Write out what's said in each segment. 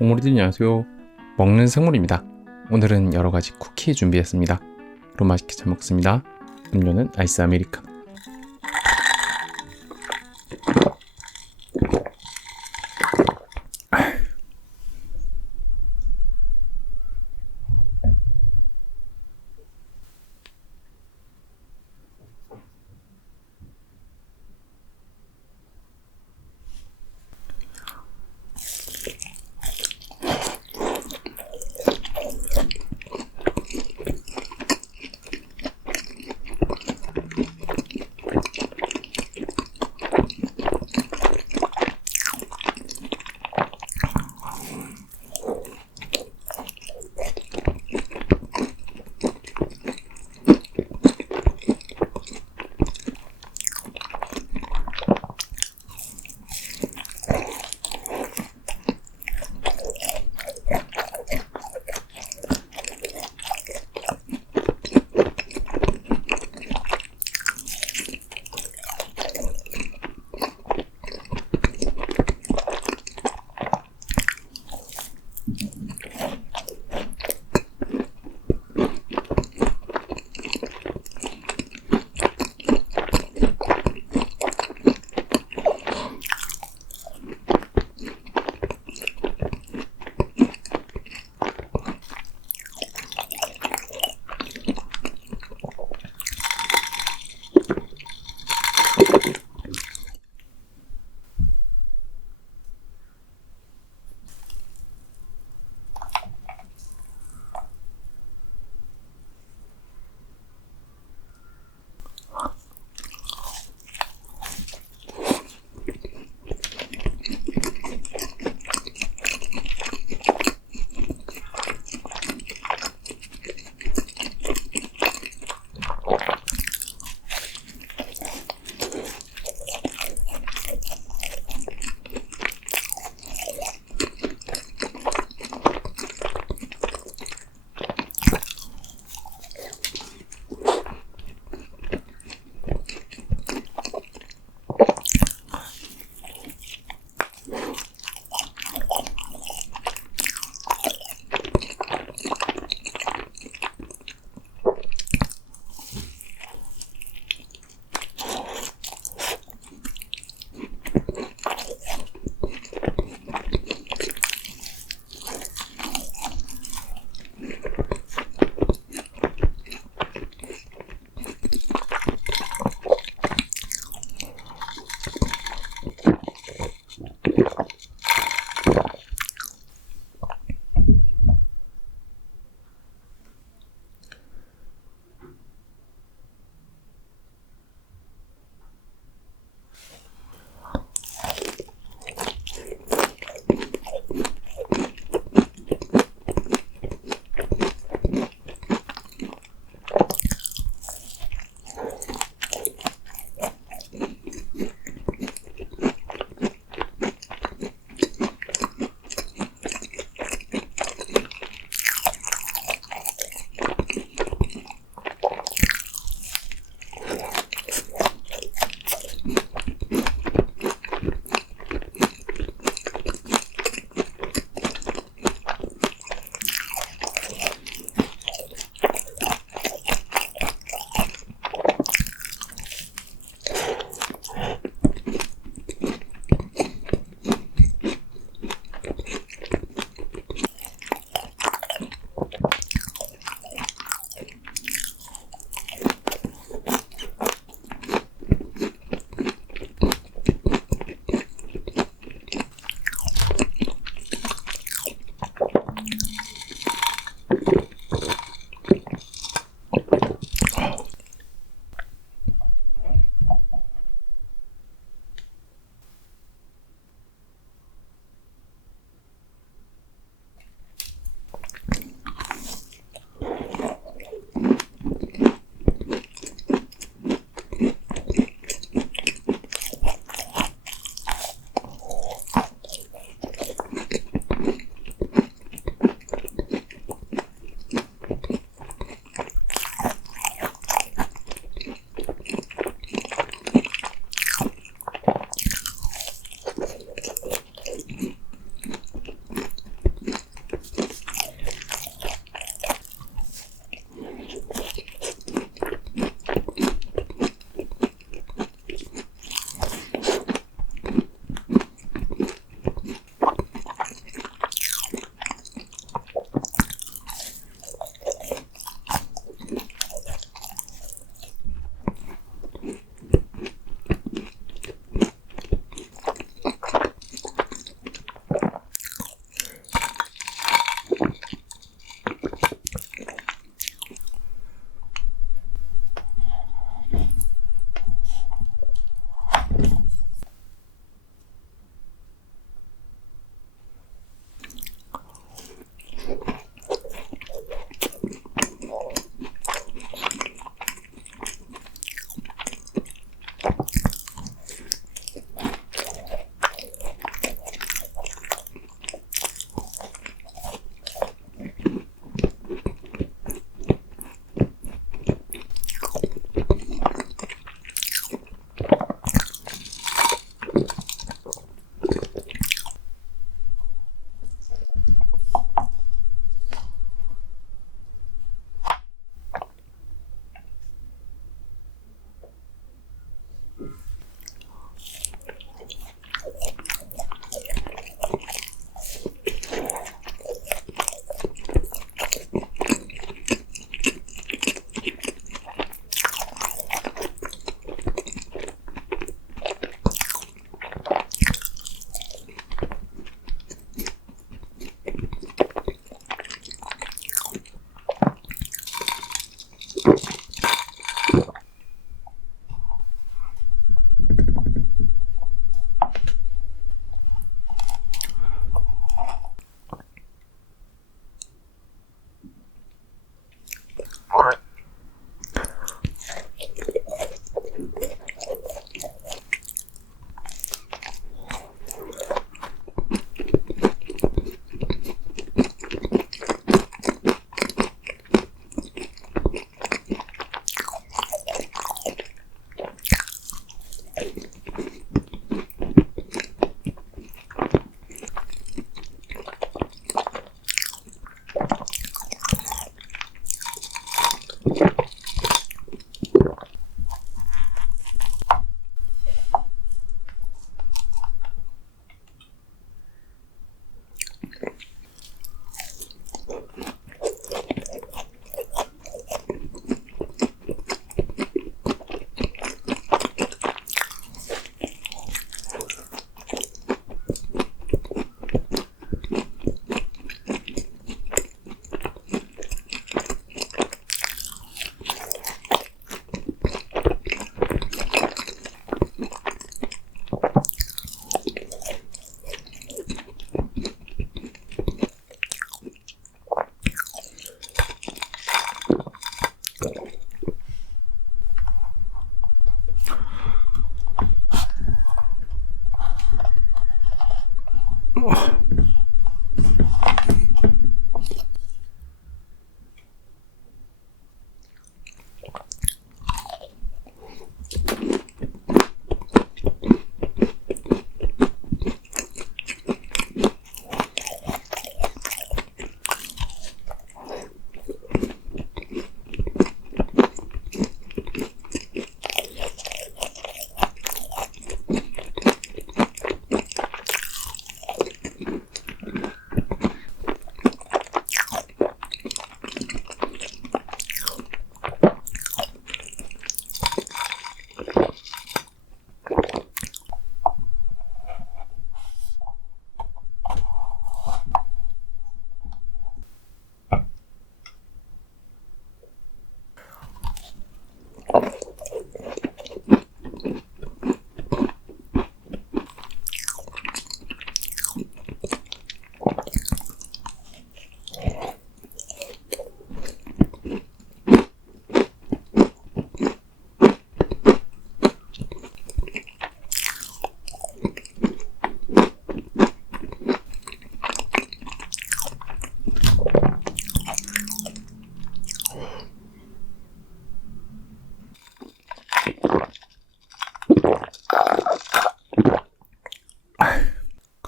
오모리들 안녕하세요. 먹는 생물입니다. 오늘은 여러 가지 쿠키 준비했습니다. 그럼 맛있게 잘 먹습니다. 음료는 아이스 아메리카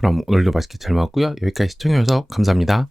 그럼 오늘도 맛있게 잘 먹었고요. 여기까지 시청해주셔서 감사합니다.